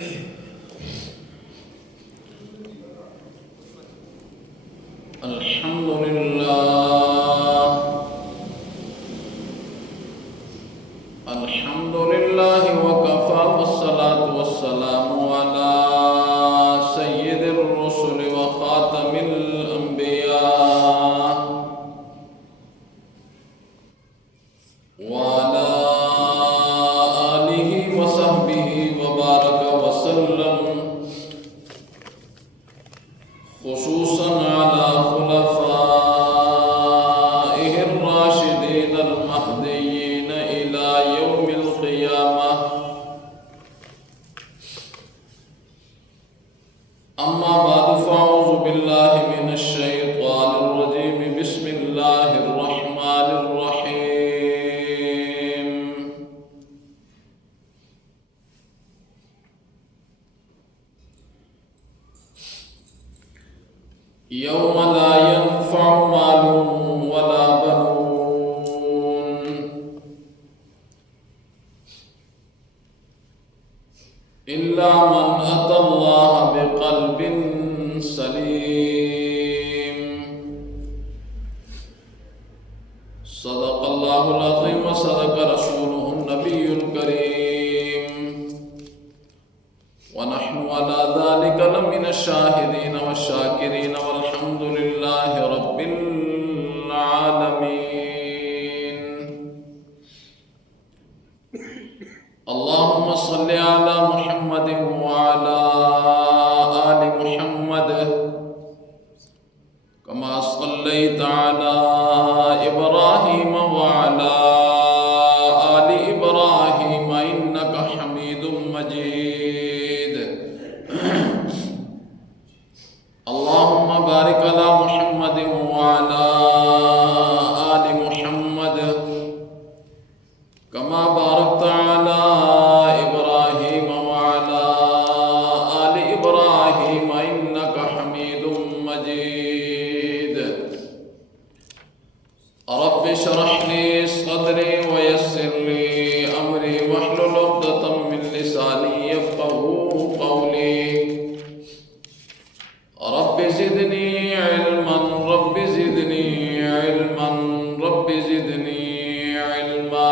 الحمدللہ وکفا والصلاة والسلام علی سید الرسل وخاتم الانبیاء وعلى آلہ وصحبہ وبارک وسلم، خصوصاً على خلفائه الراشدين المهديين إلى يوم القيامة. أما بعد فأعوذ بالله من الشيطان الرجيم. بسم الله الرحمن الرحيم. يوم لا ينفع مال ولا بنون إلا من أتى الله بقلب سليم. صدق الله العظيم وصدق رسوله النبي الكريم، ونحن على ذلك لمن الشاهدين والشاكرين، والحمد لله رب العالمين. اللهم صل على محمد وعلى آل محمد كما صليت على إبراهيم وعلى آل إبراهيم إنك حميد مجيد. اللهم بارك على محمد وعلى آل محمد كما باركت على إبراهيم وعلى آل إبراهيم إنك حميد مجيد. رب اشرح لي صدري ويسر لي أمري واحلل عقدة من لساني يفقهوا قولي. رب زدني علما، رب زدني علما، رب زدني علما.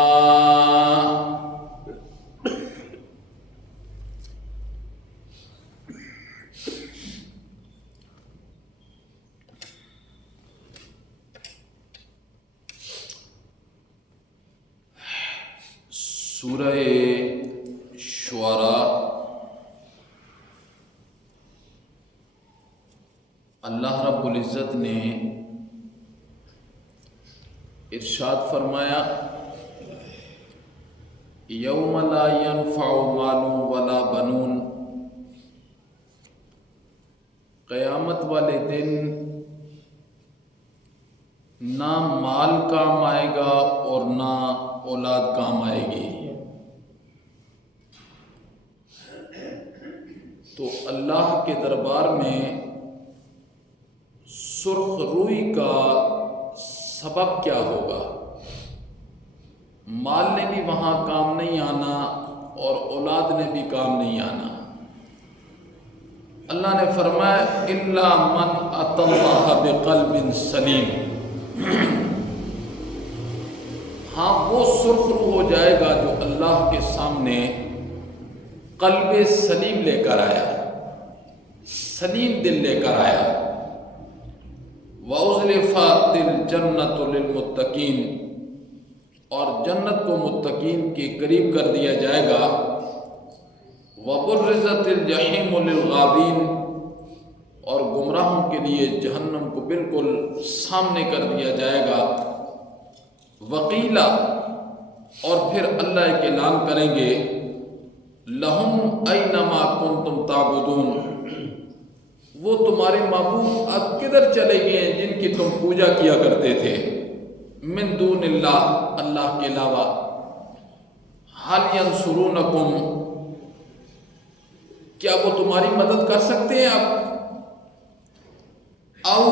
سورہ شعراء اللہ رب العزت نے ارشاد فرمایا، یوم لا ينفع مال ولا بنون، قیامت والے دن نہ مال کام آئے گا اور نہ اولاد کام آئے گی. تو اللہ کے دربار میں سرخ روئی کا سبب کیا ہوگا؟ مال نے بھی وہاں کام نہیں آنا اور اولاد نے بھی کام نہیں آنا. اللہ نے فرمایا الا من اتی اللہ بقلب سلیم. ہاں وہ سرخ رو ہو جائے گا جو اللہ کے سامنے قلب سلیم لے کر آیا، سلیم دل لے کر آیا. وَأُزْلِفَتِ الْجَنَّةُ لِلْمُتَّقِينَ، اور جنت کو متقین کے قریب کر دیا جائے گا. وَبُرِّزَتِ الْجَحِيمُ لِلْغَابِينَ، اور گمراہوں کے لیے جہنم کو بالکل سامنے کر دیا جائے گا. وقیلا، اور پھر اللہ ایک اعلان کریں گے، لہم اینما کنتم تعبدون، وہ تمہارے معبود اب کدھر چلے گئے ہیں جن کی تم پوجا کیا کرتے تھے، من دون اللہ، اللہ کے علاوہ. حل ینصرونکم، کیا وہ تمہاری مدد کر سکتے ہیں اب؟ او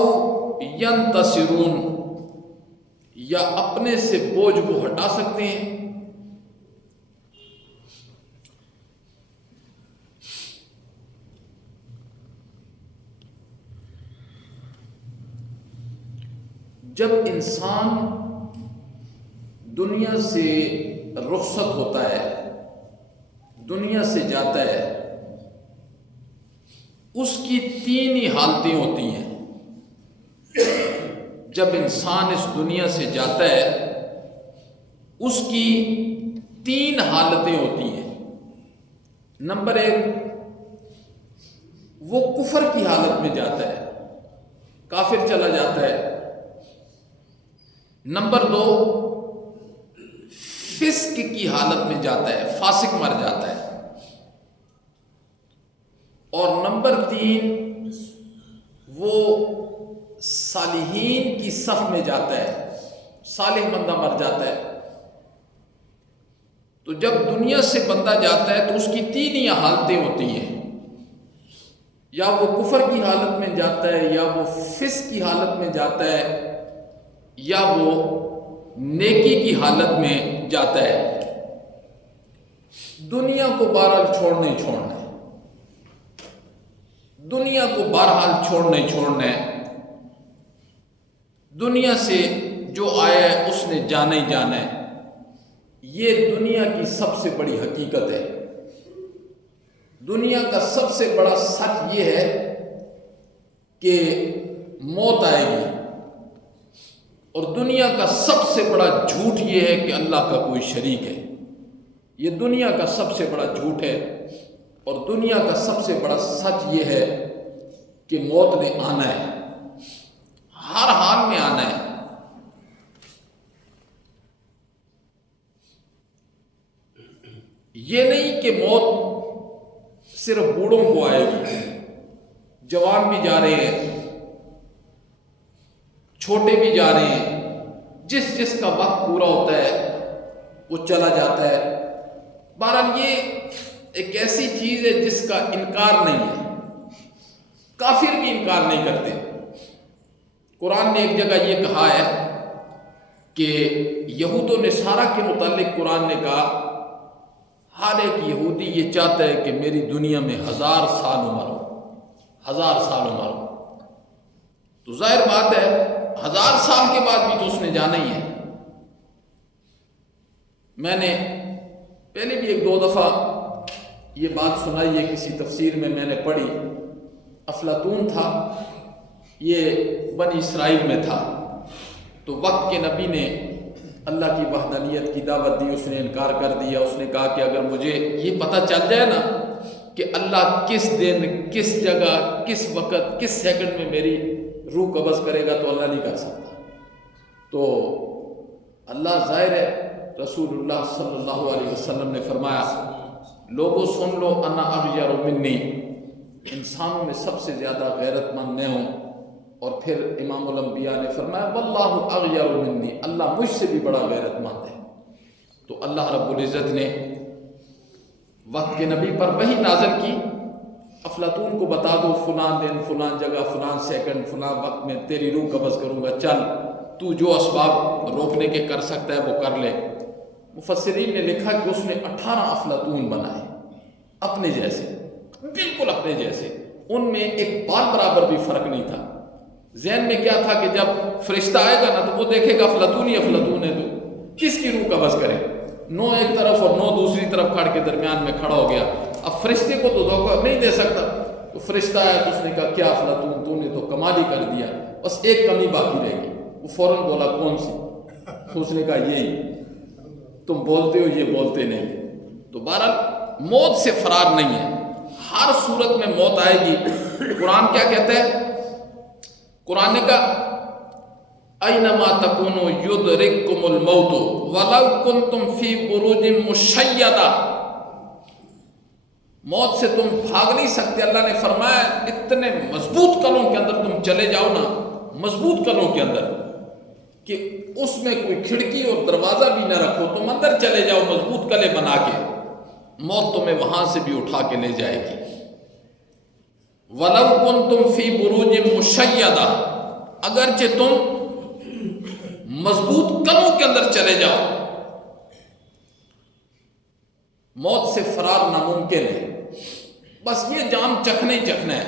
ینتصرون، یا اپنے سے بوجھ کو ہٹا سکتے ہیں. جب انسان دنیا سے رخصت ہوتا ہے، دنیا سے جاتا ہے، اس کی تین ہی حالتیں ہوتی ہیں۔ جب انسان اس دنیا سے جاتا ہے اس کی تین حالتیں ہوتی ہیں۔ نمبر ایک، وہ کفر کی حالت میں جاتا ہے، کافر چلا جاتا ہے۔ نمبر دو، فسق کی حالت میں جاتا ہے، فاسق مر جاتا ہے۔ اور نمبر تین، وہ صالحین کی صف میں جاتا ہے، صالح بندہ مر جاتا ہے۔ تو جب دنیا سے بندہ جاتا ہے تو اس کی تین ہی حالتیں ہوتی ہیں، یا وہ کفر کی حالت میں جاتا ہے، یا وہ فسق کی حالت میں جاتا ہے، یا وہ نیکی کی حالت میں جاتا ہے۔ دنیا کو بہرحال چھوڑنا ہی چھوڑنا ہے، دنیا کو بہرحال چھوڑنا ہی چھوڑنا ہے۔ دنیا سے جو آیا ہے اس نے جانا ہی جانا ہے۔ یہ دنیا کی سب سے بڑی حقیقت ہے۔ دنیا کا سب سے بڑا سچ یہ ہے کہ موت آئے گی، اور دنیا کا سب سے بڑا جھوٹ یہ ہے کہ اللہ کا کوئی شریک ہے۔ یہ دنیا کا سب سے بڑا جھوٹ ہے، اور دنیا کا سب سے بڑا سچ یہ ہے کہ موت نے آنا ہے، ہر حال میں آنا ہے۔ یہ نہیں کہ موت صرف بوڑھوں کو آئے گی، جوان بھی جا رہے ہیں، چھوٹے بھی جا رہے ہیں، جس کا وقت پورا ہوتا ہے وہ چلا جاتا ہے۔ بہرحال یہ ایک ایسی چیز ہے جس کا انکار نہیں ہے، کافر بھی انکار نہیں کرتے۔ قرآن نے ایک جگہ یہ کہا ہے کہ یہود و نصارہ کے متعلق قرآن نے کہا، ہر ایک یہودی یہ چاہتا ہے کہ میری دنیا میں 1000 سال عمر ہو، 1000 سال عمر ہو۔ تو ظاہر بات ہے 1000 سال کے بعد بھی تو اس نے جانا ہی ہے۔ میں نے پہلے بھی ایک دو دفعہ یہ بات سنائی ہے، کسی تفسیر میں نے پڑھی۔ افلاطون تھا، یہ بنی اسرائیل میں تھا، تو وقت کے نبی نے اللہ کی وحدانیت کی دعوت دی، اس نے انکار کر دیا۔ اس نے کہا کہ اگر مجھے یہ پتہ چل جائے نا کہ اللہ کس دن، کس جگہ، کس وقت، کس سیکنڈ میں میری روح قبض کرے گا تو اللہ نہیں کر سکتا۔ تو اللہ ظاہر ہے، رسول اللہ صلی اللہ علیہ وسلم نے فرمایا، لوگوں سن لو، انا اغیر منی، انسانوں میں سب سے زیادہ غیرت مند میں ہوں۔ اور پھر امام الانبیاء نے فرمایا، واللہ اغیر منی، اللہ مجھ سے بھی بڑا غیرت مند ہے۔ تو اللہ رب العزت نے وقت کے نبی پر وحی نازل کی، افلاطون کو بتا دو فلاں دن، فلاں جگہ، فلاں سیکنڈ، فلاں وقت میں تیری روح قبض کروں گا، چل تو جو اسباب روکنے کے کر سکتا ہے وہ کر لے۔ مفسرین نے لکھا کہ اس نے 18 افلاطون بنائے، اپنے جیسے، بالکل اپنے جیسے، ان میں ایک بال برابر بھی فرق نہیں تھا۔ ذہن میں کیا تھا کہ جب فرشتہ آئے گا نا تو وہ دیکھے گا افلاطون ہی افلاطون ہے، تو کس کی روح قبض کرے؟ 9 ایک طرف اور 9 دوسری طرف کھڑ کے درمیان میں کھڑا ہو گیا۔ اب فرشتے کو تو دھوکہ نہیں دے سکتا، تو فرشتہ آیا تو اس نے کہا، کیا افلاطون، تو نے تو کمال ہی کر دیا، بس ایک کمی باقی رہ گئی۔ وہ فوراً بولا، کون سی؟ تو اس نے کہا، یہی، تم بولتے ہو، یہ بولتے نہیں۔ تو بہرحال موت سے فرار نہیں ہے، ہر صورت میں موت آئے گی۔ قرآن کیا کہتا ہے؟ قرآن نے کہا، اینما تکونوا یدرککم الموت ولو کنتم فی بروج مشیدہ، موت سے تم بھاگ نہیں سکتے۔ اللہ نے فرمایا اتنے مضبوط قلعوں کے اندر تم چلے جاؤ نا، مضبوط قلعوں کے اندر، کہ اس میں کوئی کھڑکی اور دروازہ بھی نہ رکھو، تم اندر چلے جاؤ مضبوط قلعے بنا کے، موت تمہیں وہاں سے بھی اٹھا کے لے جائے گی۔ وَلَوْ كُنْتُمْ فِي بُرُوجٍ مُشَيَّدَةٍ، اگرچہ تم مضبوط قلعوں کے اندر چلے جاؤ، موت سے فرار ناممکن ہے۔ بس یہ جام چکھنا ہی چکھنا ہے۔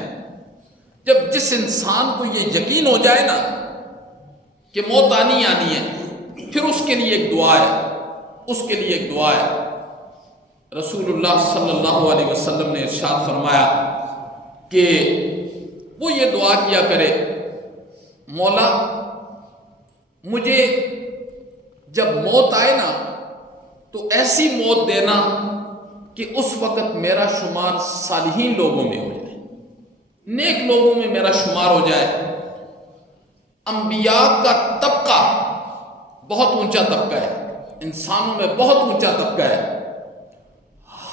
جب جس انسان کو یہ یقین ہو جائے نا کہ موت آنی ہے، پھر اس کے لیے ایک دعا ہے، اس کے لیے ایک دعا ہے۔ رسول اللہ صلی اللہ علیہ وسلم نے ارشاد فرمایا کہ وہ یہ دعا کیا کرے، مولا مجھے جب موت آئے نا تو ایسی موت دینا کہ اس وقت میرا شمار صالحین لوگوں میں ہو جائے، نیک لوگوں میں میرا شمار ہو جائے۔ انبیاء کا طبقہ بہت اونچا طبقہ ہے، انسانوں میں بہت اونچا طبقہ ہے۔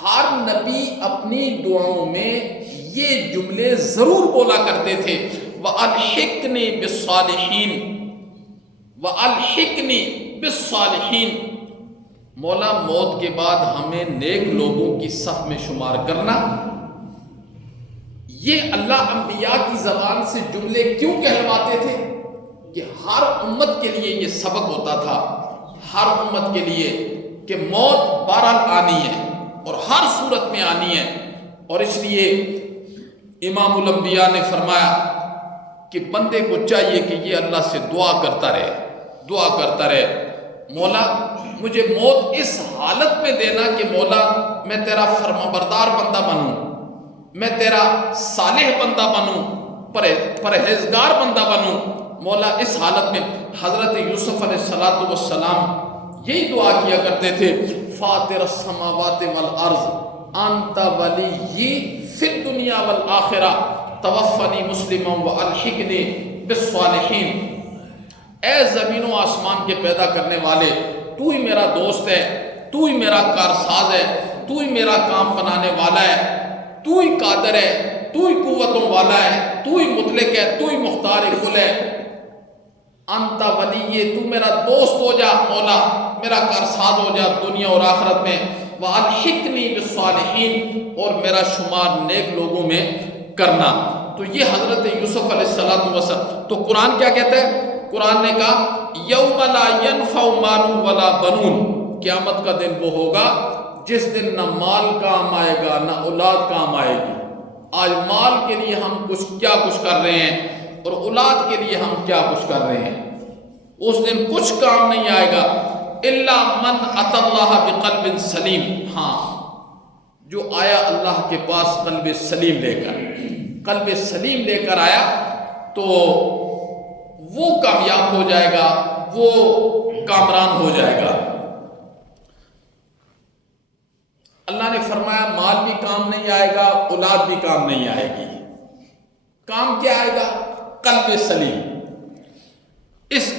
ہر نبی اپنی دعاؤں میں یہ جملے ضرور بولا کرتے تھے، وَأَلْحِقْنِي بِالصَّالِحِينَ وَأَلْحِقْنِي بِالصَّالِحِينَ، مولا موت کے بعد ہمیں نیک لوگوں کی صف میں شمار کرنا۔ یہ اللہ انبیاء کی زبان سے جملے کیوں کہلواتے تھے؟ کہ ہر امت کے لیے یہ سبق ہوتا تھا، ہر امت کے لیے کہ موت بہرحال آنی ہے اور ہر صورت میں آنی ہے۔ اور اس لیے امام الانبیاء نے فرمایا کہ بندے کو چاہیے کہ یہ اللہ سے دعا کرتا رہے، مولا مجھے موت اس حالت میں دینا کہ مولا میں تیرا فرمانبردار بندہ بنوں، میں تیرا صالح بندہ بنوں، پرہیزگار بندہ بنوں۔ مولا اس حالت میں حضرت یوسف علیہ السلام یہی دعا کیا کرتے تھے، فاطر السماوات والارض انت ولی فی الدنیا والآخرہ توفنی مسلما والحقنی بالصالحین۔ اے زمین و آسمان کے پیدا کرنے والے، تو ہی میرا دوست ہے، تو ہی میرا کارساز ہے، تو ہی میرا کام بنانے والا ہے، تو ہی قادر ہے، تو ہی قوتوں والا ہے، تو ہی مطلق ہے، تو ہی مختار کل ہے۔ انت ولی، تو میرا دوست ہو جا مولا، میرا کارساز ہو جا دنیا اور آخرت میں، وَأَلْحِقْنِي بِالصَّالِحِينَ، اور میرا شمار نیک لوگوں میں کرنا۔ تو یہ حضرت یوسف علیہ السلام۔ تو قرآن کیا کہتا ہے؟ قرآن نے کہا یوم لا ینفع مال ولا بنون، قیامت کا دن وہ ہوگا جس دن نہ مال کام آئے گا نہ اولاد کام آئے گی۔ آج مال کے لیے ہم کیا کچھ کر رہے ہیں اور اولاد کے لیے ہم کیا کچھ کر رہے ہیں، اس دن کچھ کام نہیں آئے گا الا من اتی اللہ بقلب سلیم۔ ہاں، جو آیا اللہ کے پاس قلب سلیم لے کر آیا تو وہ کامیاب ہو جائے گا، وہ کامران ہو جائے گا۔ اللہ نے فرمایا مال بھی کام نہیں آئے گا، اولاد بھی کام نہیں آئے گی، کام کیا آئے گا؟ قلب سلیم۔ اس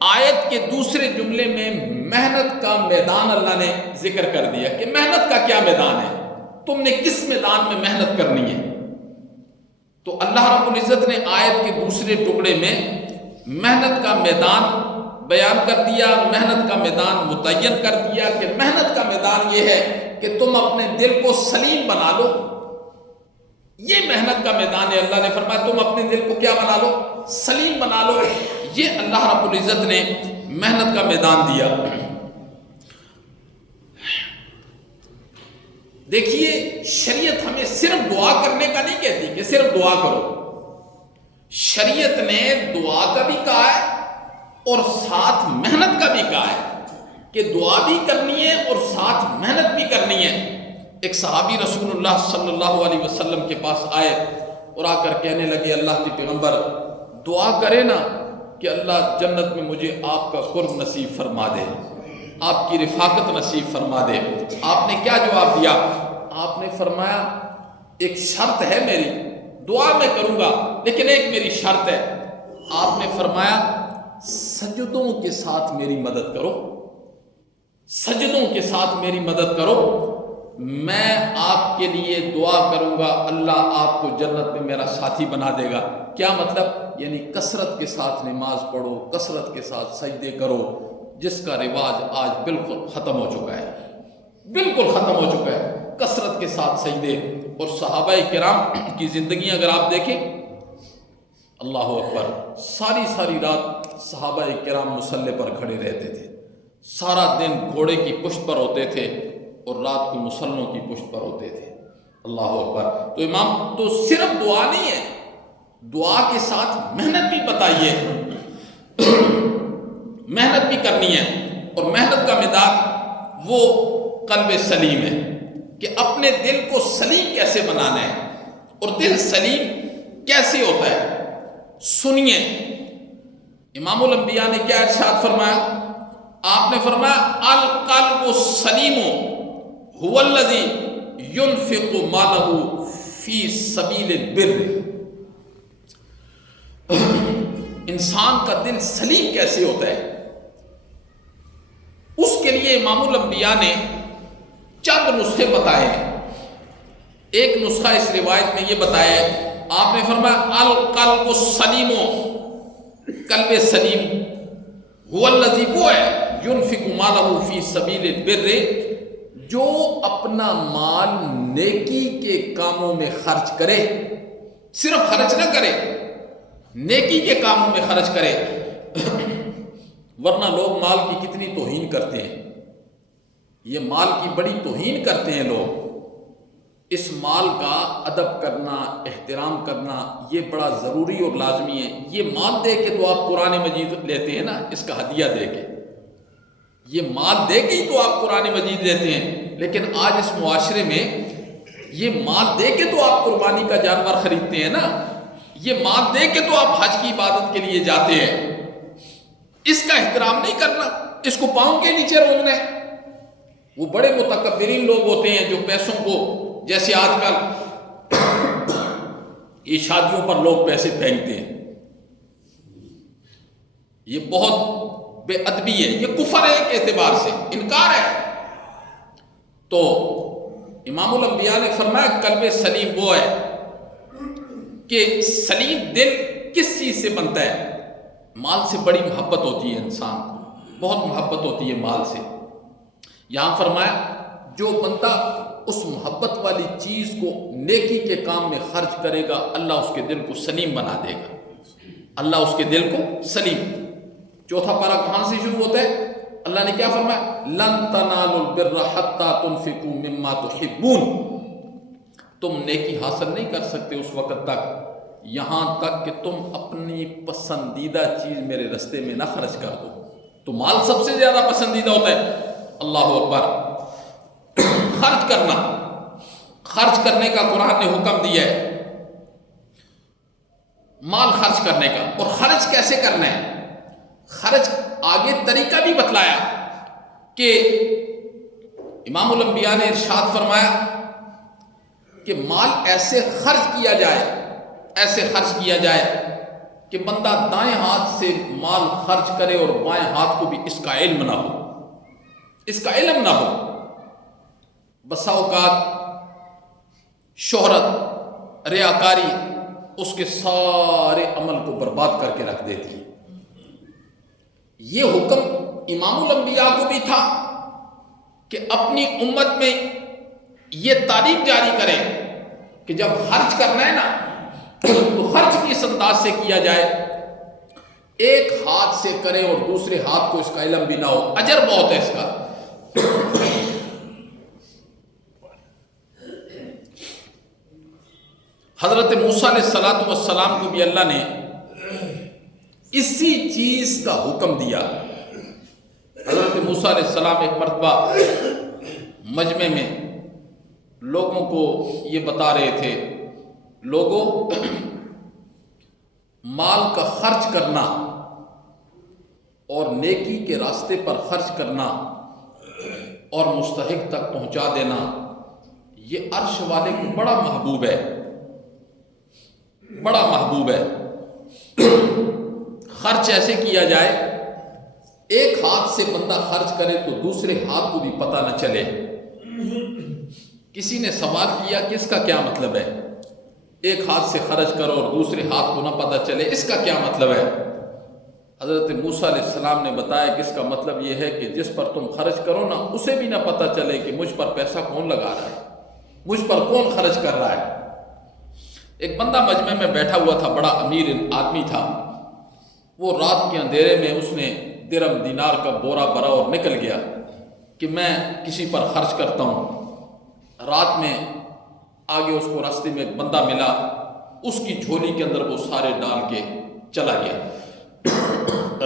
آیت کے دوسرے جملے میں محنت کا میدان اللہ نے ذکر کر دیا کہ محنت کا کیا میدان ہے، تم نے کس میدان میں محنت کرنی ہے۔ تو اللہ رب العزت نے آیت کے دوسرے ٹکڑے میں محنت کا میدان بیان کر دیا، محنت کا میدان متعین کر دیا کہ محنت کا میدان یہ ہے کہ تم اپنے دل کو سلیم بنا لو، یہ محنت کا میدان ہے۔ اللہ نے فرمایا تم اپنے دل کو کیا بنا لو؟ سلیم بنا لو۔ یہ اللہ رب العزت نے محنت کا میدان دیا۔ دیکھیے شریعت ہمیں صرف دعا کرنے کا نہیں کہتی کہ صرف دعا کرو، شریعت نے دعا کا بھی کہا ہے اور ساتھ محنت کا بھی کہا ہے کہ دعا بھی کرنی ہے اور ساتھ محنت بھی کرنی ہے۔ ایک صحابی رسول اللہ صلی اللہ علیہ وسلم کے پاس آئے اور آ کر کہنے لگے اللہ کے پیغمبر دعا کرے نا کہ اللہ جنت میں مجھے آپ کا قرب نصیب فرما دے، آپ کی رفاقت نصیب فرما دے۔ آپ نے کیا جواب دیا؟ آپ نے فرمایا ایک شرط ہے میری، دعا میں کروں گا لیکن ایک میری شرط ہے۔ آپ نے فرمایا سجدوں کے ساتھ میری مدد کرو، سجدوں کے ساتھ میری مدد کرو، میں آپ کے لیے دعا کروں گا، اللہ آپ کو جنت میں میرا ساتھی بنا دے گا۔ کیا مطلب؟ یعنی کثرت کے ساتھ نماز پڑھو، کثرت کے ساتھ سجدے کرو، جس کا رواج آج بالکل ختم ہو چکا ہے، بالکل ختم ہو چکا ہے، کثرت کے ساتھ سجدے۔ اور صحابہ کرام کی زندگی اگر آپ دیکھیں، اللہ اکبر، ساری رات صحابہ کرام مصلی پر کھڑے رہتے تھے، سارا دن گھوڑے کی پشت پر ہوتے تھے اور رات کو مصلوں کی پشت پر ہوتے تھے۔ اللہ اکبر۔ تو امام تو صرف دعا نہیں ہے، دعا کے ساتھ محنت بھی بتائیے۔ محنت بھی کرنی ہے، اور محنت کا معیار وہ قلب سلیم ہے کہ اپنے دل کو سلیم کیسے بنانا ہے، اور دل سلیم کیسے ہوتا ہے۔ سنیے امام الانبیاء نے کیا ارشاد فرمایا؟ آپ نے فرمایا القلب السلیم هو الذی ينفق مالہ فی سبیل البر۔ انسان کا دل سلیم کیسے ہوتا ہے، اس کے لیے امام الانبیاء نے چند نسخے بتائے ہیں۔ ایک نسخہ اس روایت میں یہ بتایا ہے، آپ نے فرمایا القلب السلیم، قلب سلیم هو الذی، وہ ہے ينفق مالہ فی سبیل البر، جو اپنا مال نیکی کے کاموں میں خرچ کرے، صرف خرچ نہ کرے، نیکی کے کاموں میں خرچ کرے۔ ورنہ لوگ مال کی کتنی توہین کرتے ہیں، یہ مال کی بڑی توہین کرتے ہیں لوگ۔ اس مال کا ادب کرنا، احترام کرنا یہ بڑا ضروری اور لازمی ہے۔ یہ مال دے کے تو آپ قرآن مجید لیتے ہیں نا، اس کا ہدیہ دے کے، یہ مال دے کے ہی تو آپ قرآن مجید لیتے ہیں، لیکن آج اس معاشرے میں یہ مال دے کے تو آپ قربانی کا جانور خریدتے ہیں نا، یہ مال دے کے تو آپ حج کی عبادت کے لیے جاتے ہیں۔ اس کا احترام نہیں کرنا، اس کو پاؤں کے نیچے رونگنا ہے۔ وہ بڑے متکبرین لوگ ہوتے ہیں جو پیسوں کو، جیسے آج کل یہ شادیوں پر لوگ پیسے پھینکتے ہیں، یہ بہت بے ادبی ہے، یہ کفر ہے، ایک اعتبار سے انکار ہے۔ تو امام الانبیاء نے فرمایا قلب سلیم وہ ہے کہ سلیم دل کس چیز سے بنتا ہے؟ مال سے بڑی محبت ہوتی ہے انسان کو، بہت محبت ہوتی ہے مال سے۔ یہاں فرمایا جو بندہ اس محبت والی چیز کو نیکی کے کام میں خرچ کرے گا، اللہ اس کے دل کو سلیم بنا دے گا، اللہ اس کے دل کو سلیم۔ چوتھا پارہ کہاں سے شروع ہوتا ہے؟ اللہ نے کیا فرمایا؟ لن تنالوا البر حتی تنفقوا مما تحبون۔ تم نیکی حاصل نہیں کر سکتے اس وقت تک، یہاں تک کہ تم اپنی پسندیدہ چیز میرے رستے میں نہ خرچ کر دو۔ تو مال سب سے زیادہ پسندیدہ ہوتا ہے۔ اللہ اکبر۔ خرچ کرنا، خرچ کرنے کا قرآن نے حکم دیا ہے، مال خرچ کرنے کا۔ اور خرچ کیسے کرنا ہے؟ خرچ آگے طریقہ بھی بتلایا کہ امام الانبیاء نے ارشاد فرمایا کہ مال ایسے خرچ کیا جائے، ایسے خرچ کیا جائے کہ بندہ دائیں ہاتھ سے مال خرچ کرے اور بائیں ہاتھ کو بھی اس کا علم نہ ہو، اس کا علم نہ ہو۔ بسا اوقات شہرت، ریاکاری اس کے سارے عمل کو برباد کر کے رکھ دیتی ہے۔ یہ حکم امام الانبیاء کو بھی تھا کہ اپنی امت میں یہ تعلیم جاری کرے کہ جب خرچ کرنا ہے نا تو خرچ کس انداز سے کیا جائے، ایک ہاتھ سے کرے اور دوسرے ہاتھ کو اس کا علم بھی نہ ہو، اجر بہت ہے اس کا۔ حضرت موسیٰ علیہ السلام کو بھی اللہ نے اسی چیز کا حکم دیا۔ حضرت موسیٰ علیہ السلام ایک مرتبہ مجمع میں لوگوں کو یہ بتا رہے تھے، لوگوں مال کا خرچ کرنا اور نیکی کے راستے پر خرچ کرنا اور مستحق تک پہنچا دینا یہ عرش والے کو بڑا محبوب ہے، بڑا محبوب ہے۔ خرچ ایسے کیا جائے، ایک ہاتھ سے بندہ خرچ کرے تو دوسرے ہاتھ کو بھی پتہ نہ چلے۔ کسی نے سوال کیا کہ اس کا کیا مطلب ہے؟ ایک ہاتھ سے خرچ کرو اور دوسرے ہاتھ کو نہ پتہ چلے، اس کا کیا مطلب ہے؟ حضرت موسیٰ علیہ السلام نے بتایا کہ اس کا مطلب یہ ہے کہ جس پر تم خرچ کرو نا اسے بھی نہ پتہ چلے کہ مجھ پر پیسہ کون لگا رہا ہے، مجھ پر کون خرچ کر رہا ہے۔ ایک بندہ مجمع میں بیٹھا ہوا تھا، بڑا امیر آدمی تھا، وہ رات کے اندھیرے میں اس نے درم دینار کا بورا بھرا اور نکل گیا کہ میں کسی پر خرچ کرتا ہوں۔ رات میں آگے اس کو راستے میں ایک بندہ ملا، اس کی جھولی کے اندر وہ سارے ڈال کے چلا گیا۔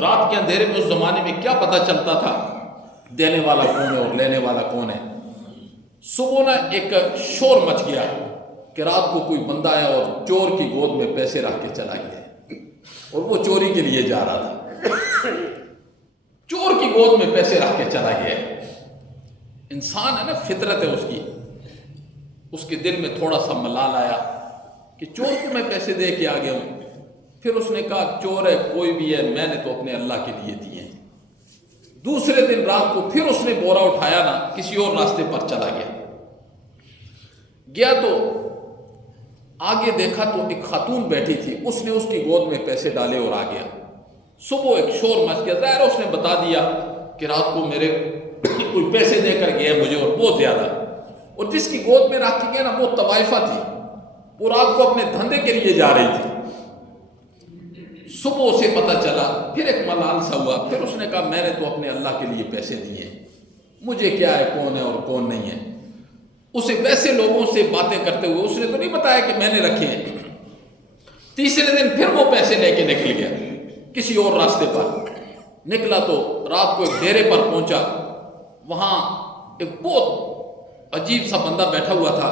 رات کے اندھیرے میں اس زمانے میں کیا پتہ چلتا تھا دینے والا کون ہے اور لینے والا کون ہے؟ صبح نا ایک شور مچ گیا کہ رات کو کوئی بندہ ہے اور چور کی گود میں پیسے رکھ کے چلا گیا اور وہ چوری کے لیے جا رہا تھا، چور کی گود میں پیسے رکھ کے چلا گیا۔ انسان ہے نا، فطرت ہے اس کے دل میں تھوڑا سا ملال آیا کہ چور کو میں پیسے دے کے آ گیا ہوں۔ پھر اس نے کہا چور ہے کوئی بھی ہے، میں نے تو اپنے اللہ کے لیے دیے ہیں۔ دوسرے دن رات کو پھر اس نے بورا اٹھایا نا، کسی اور راستے پر چلا گیا تو آگے دیکھا تو ایک خاتون بیٹھی تھی، اس نے اس کی گود میں پیسے ڈالے اور آ گیا۔ صبح ایک شور مچ گیا، ظاہر اس نے بتا دیا کہ رات کو میرے کوئی پیسے دے کر گیا مجھے اور بہت زیادہ، اور جس کی گود میں رکھ کے گیا نا وہ طوائفہ تھی، وہ رات کو اپنے دھندے کے لیے جا رہی تھی۔ صبح اسے پتہ چلا، پھر ایک ملال سا ہوا، پھر اس نے کہا میں نے تو اپنے اللہ کے لیے پیسے دیے، مجھے کیا ہے کون ہے اور کون نہیں ہے۔ اسے ویسے لوگوں سے باتیں کرتے ہوئے اس نے تو نہیں بتایا کہ میں نے رکھے ہیں۔ تیسرے دن پھر وہ پیسے لے کے نکل گیا، کسی اور راستے پر نکلا تو رات کو ایک ڈیرے پر پہنچا، وہاں ایک بہت عجیب سا بندہ بیٹھا ہوا تھا۔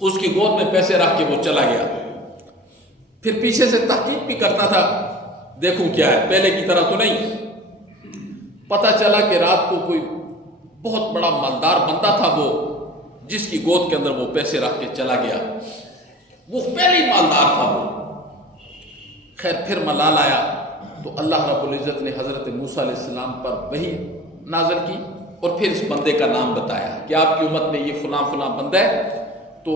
اس کی گود میں پیسے رکھ کے وہ چلا گیا، پھر پیچھے سے تحقیق بھی کرتا تھا دیکھوں کیا ہے، پہلے کی طرح تو نہیں۔ پتہ چلا کہ رات کو کوئی بہت بڑا مالدار بندہ تھا وہ، جس کی گود کے اندر وہ پیسے رکھ کے چلا گیا، وہ پہلی مالدار تھا وہ۔ خیر پھر ملال آیا تو اللہ رب العزت نے حضرت موسیٰ علیہ السلام پر وحی نازل کی اور پھر اس بندے کا نام بتایا کہ آپ کی امت میں یہ فلاں فلاں بندہ ہے، تو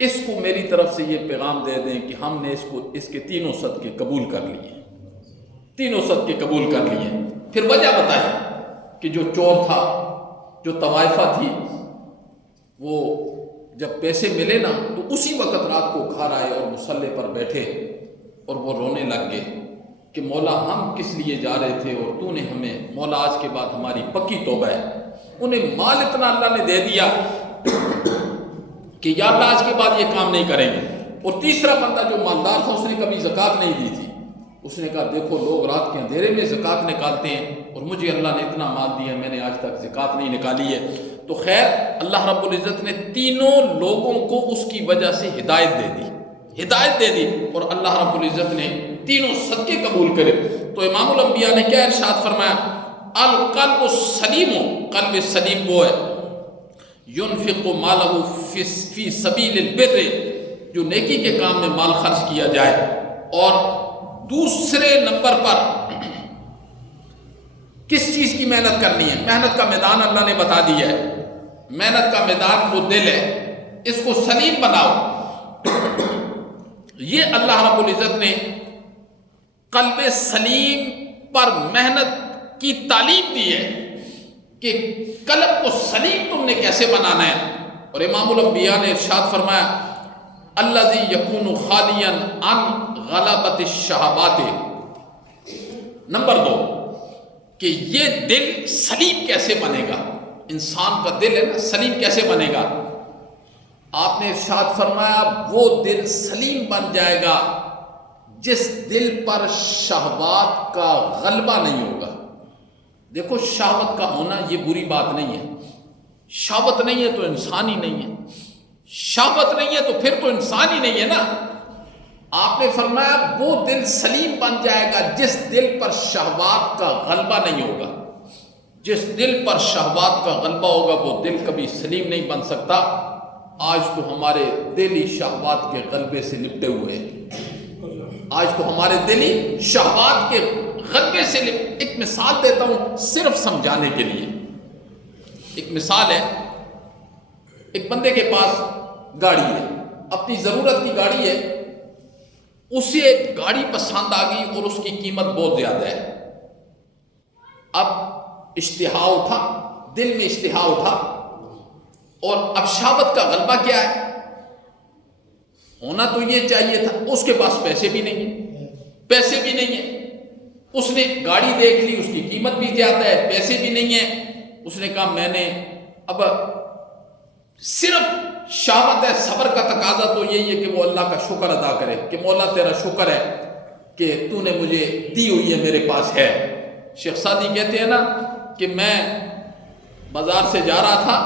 اس کو میری طرف سے یہ پیغام دے دیں کہ ہم نے اس کے تینوں صدقے قبول کر لیے، تینوں صدقے قبول کر لیے۔ پھر وجہ بتائی کہ جو چور تھا، جو طوائفہ تھی، وہ جب پیسے ملے نا تو اسی وقت رات کو گھر آئے اور مصلے پر بیٹھے اور وہ رونے لگ گئے کہ مولا ہم کس لیے جا رہے تھے اور تو نے ہمیں، مولا آج کے بعد ہماری پکی توبہ ہے۔ انہیں مال اتنا اللہ نے دے دیا کہ یا اللہ آج کے بعد یہ کام نہیں کریں گے۔ اور تیسرا بندہ جو مالدار تھا، اس نے کبھی زکوٰۃ نہیں دی تھی، اس نے کہا دیکھو لوگ رات کے اندھیرے میں زکوٰۃ نکالتے ہیں اور مجھے اللہ نے اتنا مال دیا، میں نے آج تک زکوٰۃ نہیں نکالی ہے۔ تو خیر اللہ رب العزت نے تینوں لوگوں کو اس کی وجہ سے ہدایت دے دی اور اللہ رب العزت نے تینوں صدقے قبول کرے۔ تو امام الانبیاء نے کیا ارشاد فرمایا؟ القلب السلیم، قلب سلیم وہ ہے ينفق مالہ فی سبیل البر، جو نیکی کے کام میں مال خرچ کیا جائے۔ اور دوسرے نمبر پر کس چیز کی محنت کرنی ہے؟ محنت کا میدان اللہ نے بتا دیا ہے، محنت کا میدان وہ دل ہے، اس کو سلیم بناؤ۔ یہ اللہ رب العزت نے قلب سلیم پر محنت کی تعلیم دی ہے کہ قلب کو سلیم تم نے کیسے بنانا ہے۔ اور امام الانبیاء نے ارشاد فرمایا الذی یکون خالیا عن غلبۃ الشہوات۔ نمبر 2 کہ یہ دل سلیم کیسے بنے گا، انسان کا دل ہے نا سلیم کیسے بنے گا؟ آپ نے ارشاد فرمایا وہ دل سلیم بن جائے گا جس دل پر شہوات کا غلبہ نہیں ہوگا۔ دیکھو شہوت کا ہونا یہ بری بات نہیں ہے، شہوت نہیں ہے تو انسان ہی نہیں ہے، شہوت نہیں ہے تو پھر تو انسان ہی نہیں ہے نا۔ آپ نے فرمایا وہ دل سلیم بن جائے گا جس دل پر شہوات کا غلبہ نہیں ہوگا۔ جس دل پر شہوات کا غلبہ ہوگا وہ دل کبھی سلیم نہیں بن سکتا۔ آج تو ہمارے دلی شہوات کے غلبے سے لپٹے ہوئے ہیں، آج تو ہمارے دلی شہوات کے غلبے سے ایک مثال دیتا ہوں صرف سمجھانے کے لیے۔ ایک مثال ہے، ایک بندے کے پاس گاڑی ہے، اپنی ضرورت کی گاڑی ہے، اسے ایک گاڑی پسند آ گئی اور اس کی قیمت بہت زیادہ ہے۔ اب اشتہا اٹھا، دل میں اشتہا اٹھا، اور اب شہوت کا غلبہ کیا ہے؟ ہونا تو یہ چاہیے تھا، اس کے پاس پیسے بھی نہیں ہیں، پیسے بھی نہیں ہیں۔ اس نے گاڑی دیکھ لی، اس کی قیمت بھی زیادہ ہے، پیسے بھی نہیں ہیں۔ اس نے کہا میں نے اب صرف شہوت ہے، صبر کا تقاضا تو یہی ہے کہ وہ اللہ کا شکر ادا کرے کہ مولا تیرا شکر ہے کہ تو نے مجھے دی ہوئی ہے، میرے پاس ہے۔ شیخ سعدی کہتے ہیں نا کہ میں بازار سے جا رہا تھا